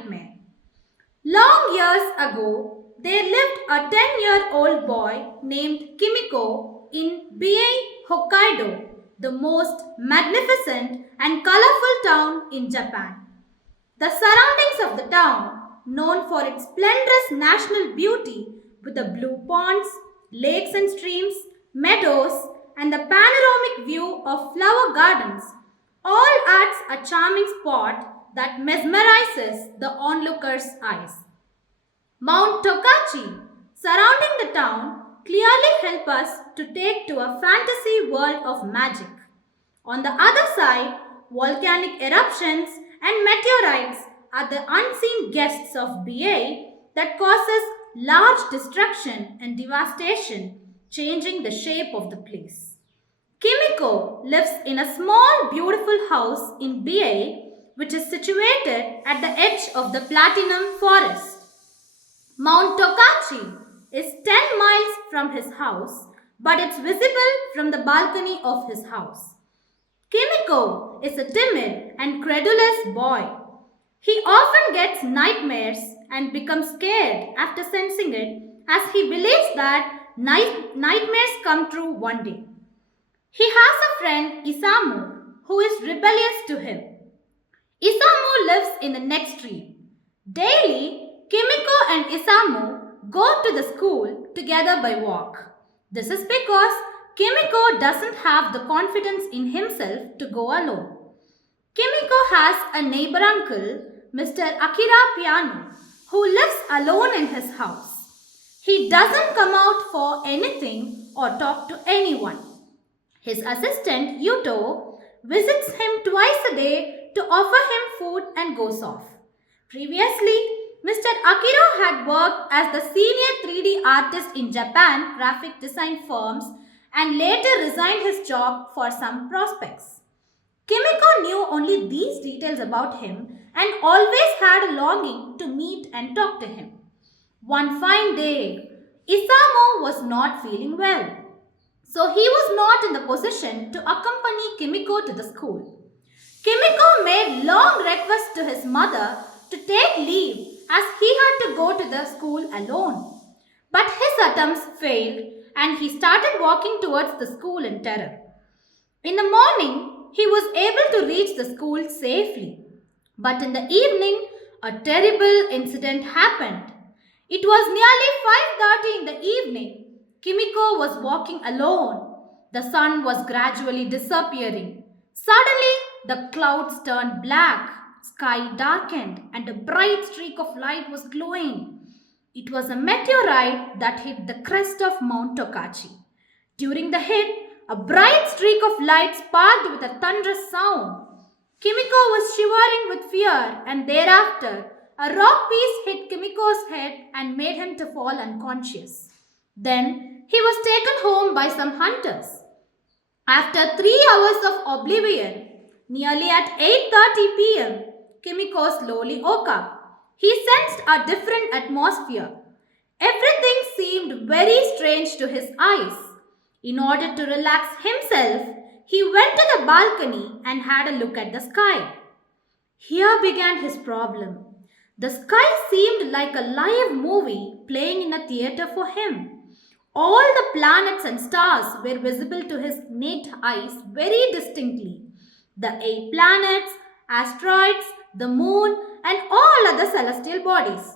nightmare. Long years ago, there lived a 10-year-old boy named Kimiko in Biei, Hokkaido, the most magnificent and colorful town in Japan. The surroundings of the town, known for its splendorous national beauty with the blue ponds, lakes and streams, meadows, and the panoramic view of flower gardens, all adds a charming spot that mesmerizes the onlooker's eyes. Mount Tokachi, surrounding the town, clearly help us to take to a fantasy world of magic. On the other side, volcanic eruptions and meteorites are the unseen guests of BA that causes large destruction and devastation, changing the shape of the place. Kimiko lives in a small beautiful house in BA which is situated at the edge of the platinum forest. Mount Tokachi is 10 miles from his house, but it's visible from the balcony of his house. Kimiko is a timid and credulous boy. He often gets nightmares and becomes scared after sensing it as he believes that nightmares come true one day. He has a friend Isamu who is rebellious to him. Isamu lives in the next street. Daily, Kimiko and Isamu go to the school together by walk. This is because Kimiko doesn't have the confidence in himself to go alone. Kimiko has a neighbor uncle, Mr. Akira Piano, who lives alone in his house. He doesn't come out for anything or talk to anyone. His assistant, Yuto, visits him twice a day to offer him food and goes off. Previously, Mr. Akira had worked as the senior 3D artist in Japan graphic design firms and later resigned his job for some prospects. Kimiko knew only these details about him and always had a longing to meet and talk to him. One fine day, Isamu was not feeling well, so he was not in the position to accompany Kimiko to the school. Kimiko made long requests to his mother to take leave as he had to go to the school alone. But his attempts failed and he started walking towards the school in terror. In the morning, he was able to reach the school safely. But in the evening, a terrible incident happened. It was nearly 5:30 in the evening. Kimiko was walking alone. The sun was gradually disappearing. Suddenly, the clouds turned black, sky darkened, and a bright streak of light was glowing. It was a meteorite that hit the crest of Mount Tokachi. During the hit, a bright streak of light sparked with a thunderous sound. Kimiko was shivering with fear, and thereafter, a rock piece hit Kimiko's head and made him to fall unconscious. Then, he was taken home by some hunters. After 3 hours of oblivion, nearly at 8:30 p.m., Kimiko slowly woke up. He sensed a different atmosphere. Everything seemed very strange to his eyes. In order to relax himself, he went to the balcony and had a look at the sky. Here began his problem. The sky seemed like a live movie playing in a theater for him. All the planets and stars were visible to his naked eyes very distinctly. The 8 planets, asteroids, the moon, and all other celestial bodies.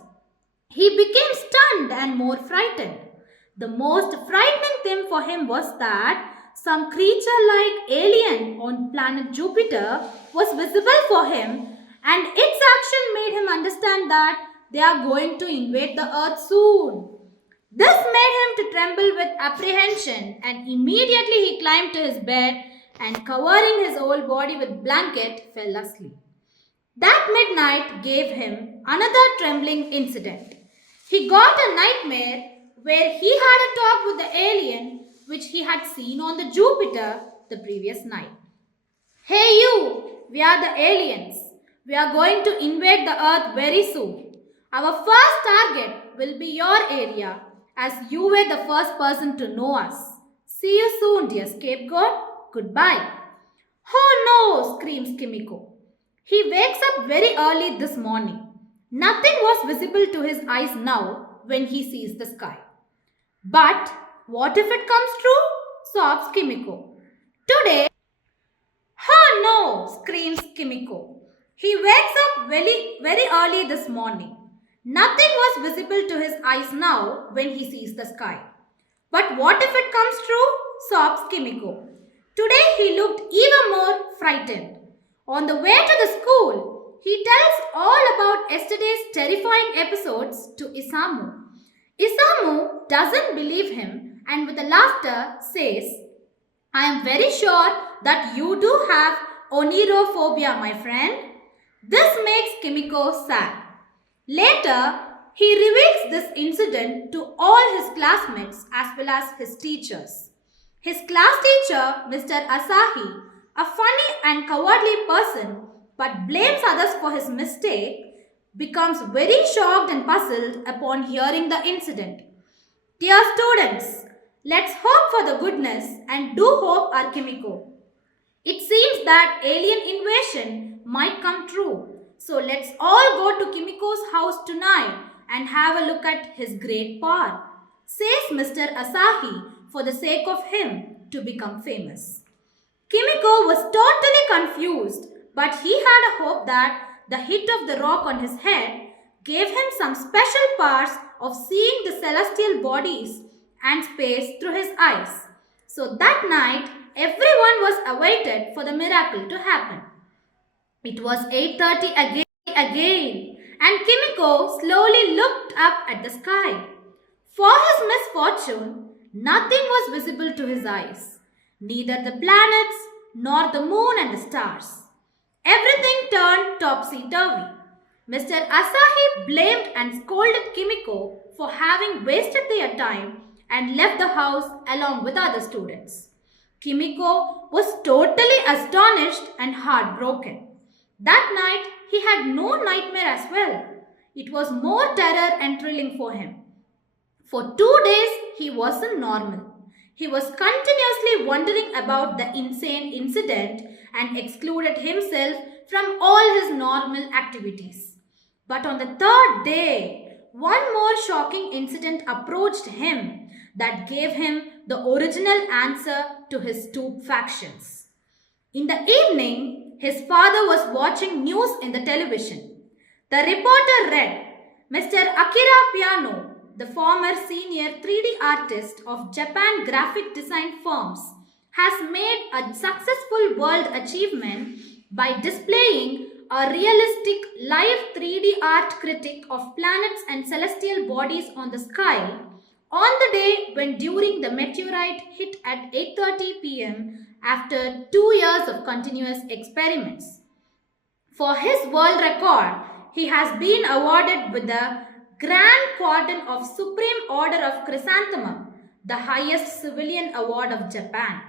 He became stunned and more frightened. The most frightening thing for him was that some creature-like alien on planet Jupiter was visible for him, and its action made him understand that they are going to invade the earth soon. This made him to tremble with apprehension, and immediately he climbed to his bed and covering his whole body with blanket fell asleep. That midnight gave him another trembling incident. He got a nightmare where he had a talk with the alien which he had seen on the Jupiter the previous night. Hey you, we are the aliens. We are going to invade the earth very soon. Our first target will be your area as you were the first person to know us. See you soon, dear scapegoat. Goodbye. Oh no, screams Kimiko. He wakes up very early this morning. Nothing was visible to his eyes now when he sees the sky. But what if it comes true? Sobs Kimiko. Today, oh no, screams Kimiko. He wakes up very early this morning. Nothing was visible to his eyes now when he sees the sky. But what if it comes true? Sobs Kimiko. Today he looked even more frightened. On the way to the school, he tells all about yesterday's terrifying episodes to Isamu. Isamu doesn't believe him and with a laughter says, I am very sure that you do have onirophobia, my friend. This makes Kimiko sad. Later, he reveals this incident to all his classmates as well as his teachers. His class teacher, Mr. Asahi, a funny and cowardly person but blames others for his mistake, becomes very shocked and puzzled upon hearing the incident. Dear students, let's hope for the goodness and do hope our Kimiko. It seems that alien invasion might come true. So let's all go to Kimiko's house tonight and have a look at his great power, says Mr. Asahi for the sake of him to become famous. Kimiko was totally confused, but he had a hope that the hit of the rock on his head gave him some special powers of seeing the celestial bodies and space through his eyes. So that night, everyone was awaited for the miracle to happen. It was 8:30 again, and Kimiko slowly looked up at the sky. For his misfortune, nothing was visible to his eyes, neither the planets nor the moon and the stars. Everything turned topsy-turvy. Mr. Asahi blamed and scolded Kimiko for having wasted their time and left the house along with other students. Kimiko was totally astonished and heartbroken. That night, he had no nightmare as well. It was more terror and thrilling for him. For 2 days, he wasn't normal. He was continuously wondering about the insane incident and excluded himself from all his normal activities. But on the third day, one more shocking incident approached him that gave him the original answer to his stupefactions. In the evening, his father was watching news in the television. The reporter read, Mr. Akira Piano, the former senior 3D artist of Japan graphic design firms, has made a successful world achievement by displaying a realistic live 3D art critic of planets and celestial bodies on the sky on the day when during the meteorite hit at 8:30 p.m. after 2 years of continuous experiments. For his world record, he has been awarded with the Grand Cordon of Supreme Order of Chrysanthemum, the highest civilian award of Japan.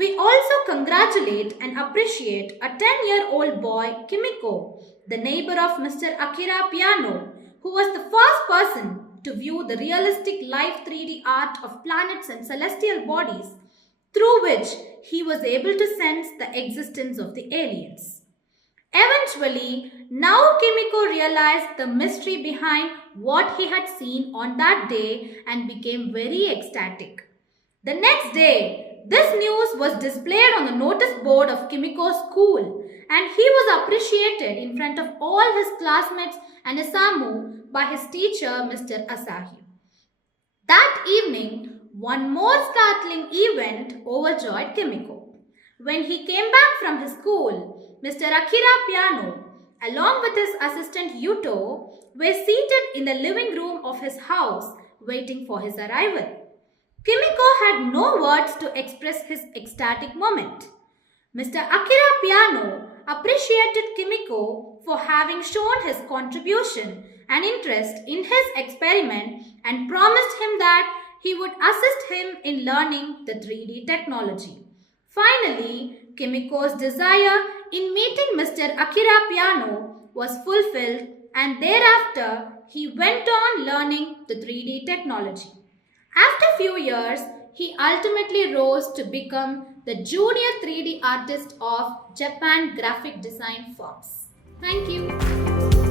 We also congratulate and appreciate a 10-year-old boy, Kimiko, the neighbor of Mr. Akira Piano, who was the first person to view the realistic live 3D art of planets and celestial bodies, through which he was able to sense the existence of the aliens. Eventually, now Kimiko realized the mystery behind what he had seen on that day and became very ecstatic. The next day, this news was displayed on the notice board of Kimiko's school and he was appreciated in front of all his classmates and Isamu by his teacher, Mr. Asahi. That evening, one more startling event overjoyed Kimiko. When he came back from his school, Mr. Akira Piano, along with his assistant Yuto, were seated in the living room of his house waiting for his arrival. Kimiko had no words to express his ecstatic moment. Mr. Akira Piano appreciated Kimiko for having shown his contribution and interest in his experiment and promised him that he would assist him in learning the 3D technology. Finally, Kimiko's desire in meeting Mr. Akira Piano was fulfilled and thereafter he went on learning the 3D technology. After a few years, he ultimately rose to become the junior 3D artist of Japan graphic design firms. Thank you.